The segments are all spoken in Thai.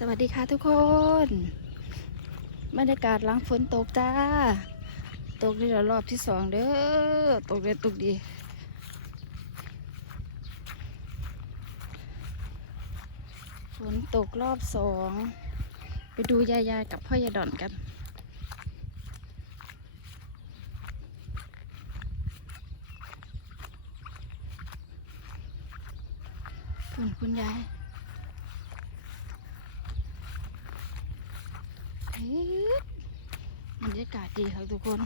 สวัสดีค่ะทุกคนบรรยากาศหลังฝนตกจ้า ตกนี่ละรอบที่สองเด้อตกเลยตกดี ฝนตกรอบสองไปดูยายายกับพ่อยายดอนกันคุณคุณยายเฮ้ยบรรยากาศดีครับทุกคน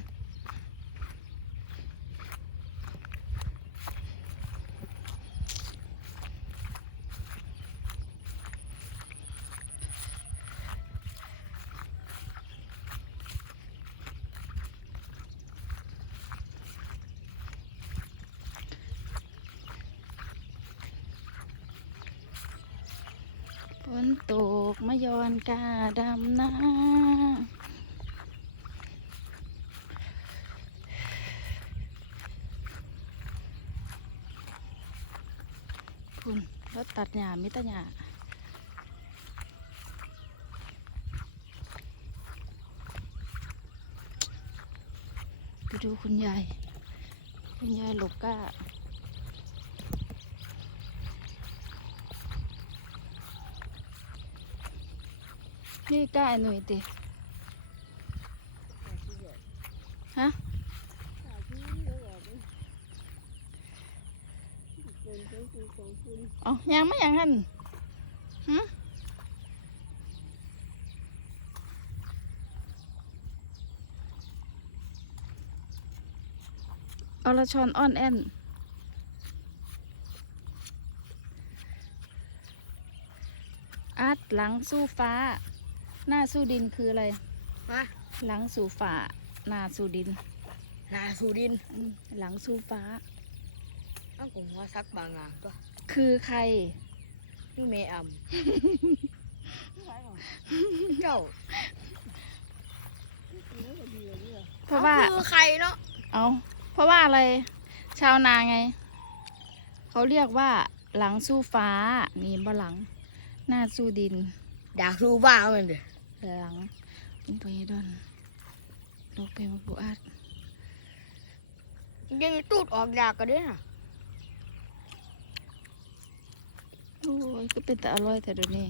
ฝนตกมะยอนกาดำนา คุณรถตัดหญ้ามิตรหญ้าไปดูคุณยาย คุณยายหลบก้านี่กล้าหน่อยติฮะ อ๋อยังไม่ยังหันฮะอรชอนอ้อนแอนอาร์ตหลังสู้ฟ้า หน้าสู้ดินคืออะไร ฮะหลังสู่ฝ่าหน้าสู่ดินนาสูดินอืมหลังสู้ฟ้าอ้าวผมว่าซักบางงานก็ คือใคร นี่เมอัมเจ้าเพราะว่าเคือใครเนาะเอาเพราะว่าอะไรชาวนาไง เขาเรียกว่าหลังสู้ฟ้านี่บ่หลัง หน้าสู้ดินด่าครูบ้าเหมือนเดิมหลังลงไปดอนลงไปมาปูอัดยังตูดออกดากกันด้วยนะ โอ้ยก็เป็นแต่อร่อยแต่เดี๋ยวนี้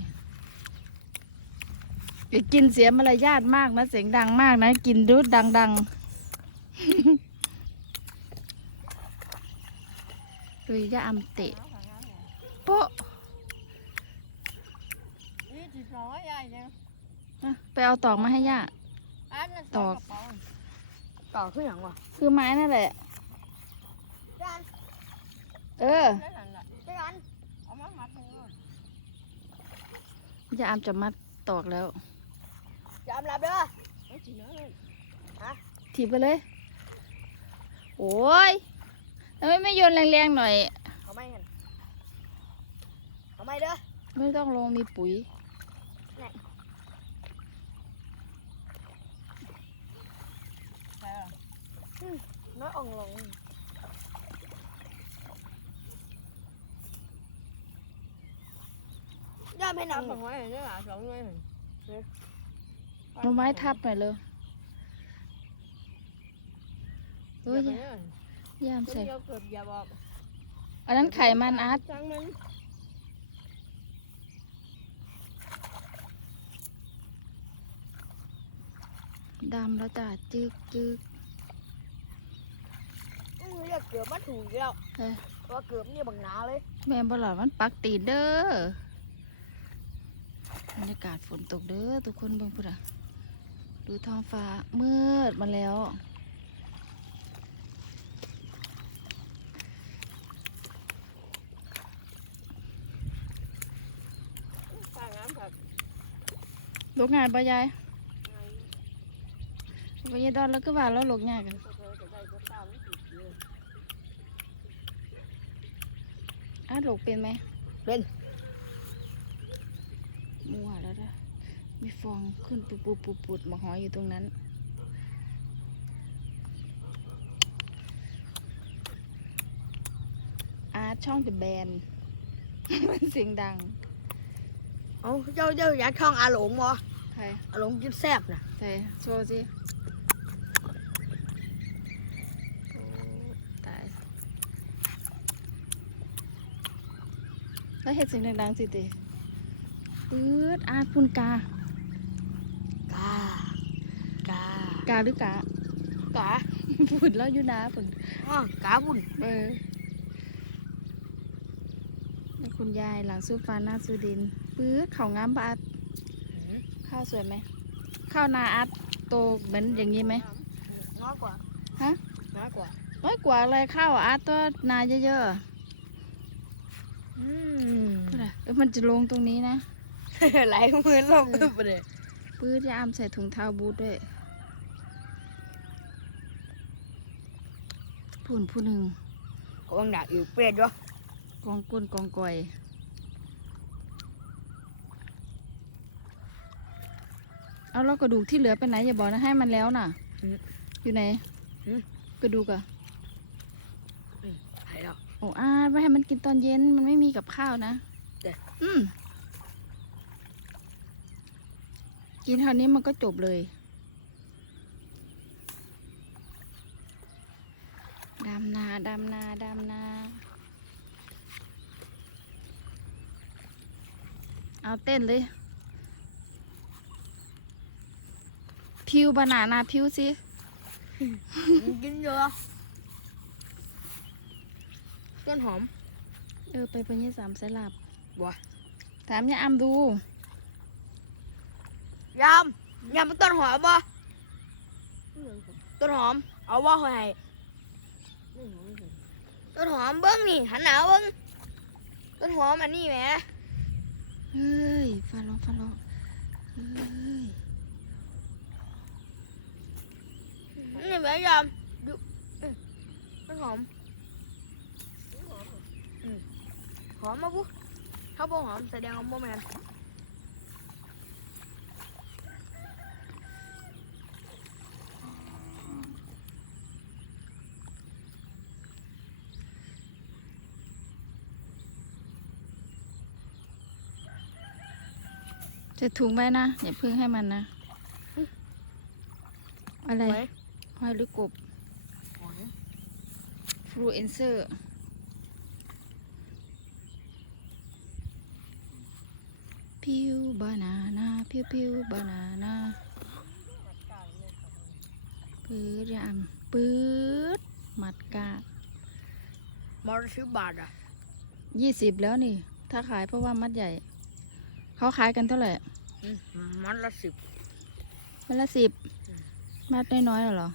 อย่ากินเสียมารยาทมากนะเสียงดังมากนะ กินดูดดังดังๆดูย่าอำเตะโป๊ะนี่จีบน้อยใหญ่เนี่ยอะไปเอาตอกมาให้ย่าอันนั้นตอกต่อขึ้นหลังวะคือไม้นั่นแหละจานเออ ได้หันละจานเอามามัดให้ก่อน ย่าอำจะมัดตอกแล้วอย่าอับหลับเด้อไม่จีน้อยเลยถีบไปเลย โอ้ยทำไมไม่โยนแรงๆหน่อยเอาไม่เห็นเอาไม่เด้อ ไม่ต้องลงมีปุ๋ยใช่ป่ะน้อ ยอ่องลงย่าไม่นำสองไว้เห็นไหมล่ะสองไว้เห็นเอาไม้ทับหน่อยเลยเอ้ยเดี๋ย่ายวย่ามเดี๋ใส่ยวเกิดอย่าบอกอันนั้นไข่มันอาร์ตจังมันดำแล้วจ้ะจึกจึกอืมเรียกเกือบมาถูกแล้วเอ้ยเพราะว่าเกือบนี่บังหนาเลย แม่บอลอดมันปักตีนเด้อบ รรยากาศฝนตกเด้อทุกคนเบิ่งพุ่นอะดูท้องฟ้ามืดมาแล้ว สร้างน้ำผักลูกงานปะยายปะยายดอนแล้วก็ว่าแล้วลูกงานกันก็เคยจะได้ก็ตามไม่ติดเลยอาลูกเป็นไหมเป็น มัวแล้วนะมีฟองขึ้นปุดปุดปุดปุดมาหอยอยู่ตรงนั้น อาร์ตช่องจะแบนมันเสียงดัง เอาเจ้าเจ้าอยากช่องอาหลงบ่ใครอาหลงกินแซ่บนะใครโชว์สิโอ้ตายแล้วเห็ดเสียงดังๆสิติ ปื๊ดอาดพุ่นกากากากาหรือกะกาพุ่นแล้วอยู่นาพุ่นอ้อกาบุญเออแล้วคุณยายหลังสู้ฟ้าหน้าสู้ดินปื๊ดเขางามปะอาดข้าวสวยไหมข้าวนาอาดโตเหมือนอย่างนี้ไหมน้อยกว่าฮะน้อยกว่าน้อยกว่าอะไรข้าวอาดตัวนาเยอะๆอะอืมพูดอะเออมันจะลงตรงนี้นะ ไหลมือลงไปเลยปื๊ดยามใส่ถุงเท้าบูทด้วยผู้นผู้หนึ่งกำลังด่าอีกเป็ดด้วยกองก้นกองก่อยเอาแล้วกระดูกที่เหลือไปไหนอย่าบอกนะให้มันแล้วน่ะ อยู่ไหนกระดูกอะไหลแล้วโอ้อาไว้ให้มันกินตอนเย็นมันไม่มีกับข้าวนะเด้ออืม กินเท่านี้มันก็จบเลยดำนาดำนาดำนาเอาเต้นเลย พิวบานานาพิวสิกินเยอะต้นหอม เออ ไปพญสามสลับบ่ถามยายอามดู ยำยำเป็นต้นหอมบ่ต้นหอม เอาว่าหอยต้นหอมเบิ้งนี่หันหนาวเบิ้งต้นหอมอันนี้แหมเฮ้ยฟ้าร้องฟ้าร้องเฮ้ยนี่แหมยำดูอื้อต้นหอมอืมหอมมาปุ๊ถ้าบ่หอมแสดงว่าบ่แม่น จะถุงไว้นะ อย่าเพึ่งให้มันนะ อะไรหอย หอยหรือกบหอยฟลูเอนเซอร์ พิวบานานาพิวพิวบานานาปื๊ดยามปื๊ดมัดกาดมาสิบบาทอะยี่สิบแล้วนี่ ถ้าขายเพราะว่ามัดใหญ่ เขาขายกันเท่าไหร่อื มันละสิบมัดละสิบมัดน้อยๆน่ะเหรอ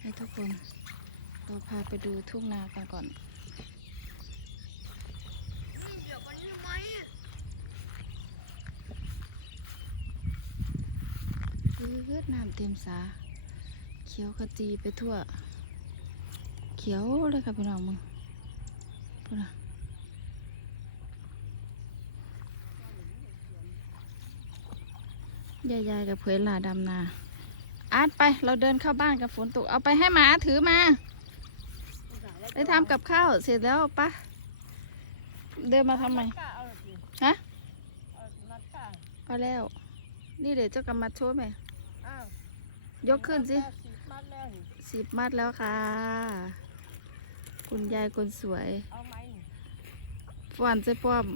ให้ทุกคนเราพาไปดูทุ่งนากันก่อนเดี๋ยววันนี้ทำไมเลือดน้ำเต็มสา เขียวขจีไปทั่ว เขียวเลยค่ะพี่น้องมึงพูดนะ ยายๆกับเผยหลาดำนาอาร์ตไปเราเดินเข้าบ้านกับฝนตก เอาไปให้หมาถือมาได้ทำกับข้าวเสร็จแล้วปะเดินมาทำไมฮะเอาแล้ว นี่เดี๋ยวเจ้ากำมัดโชว์ไหมยกขึ้นสิสิบมัดแล้วค่ะ คุณยายคนสวยเอาไหมฟอนเจ๊ป้อม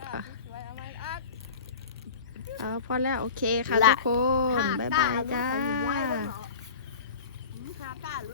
อะสวยเอาไหมอะ เอาพอแล้วโอเคค่ะทุกคน บ๊ายบายจ้า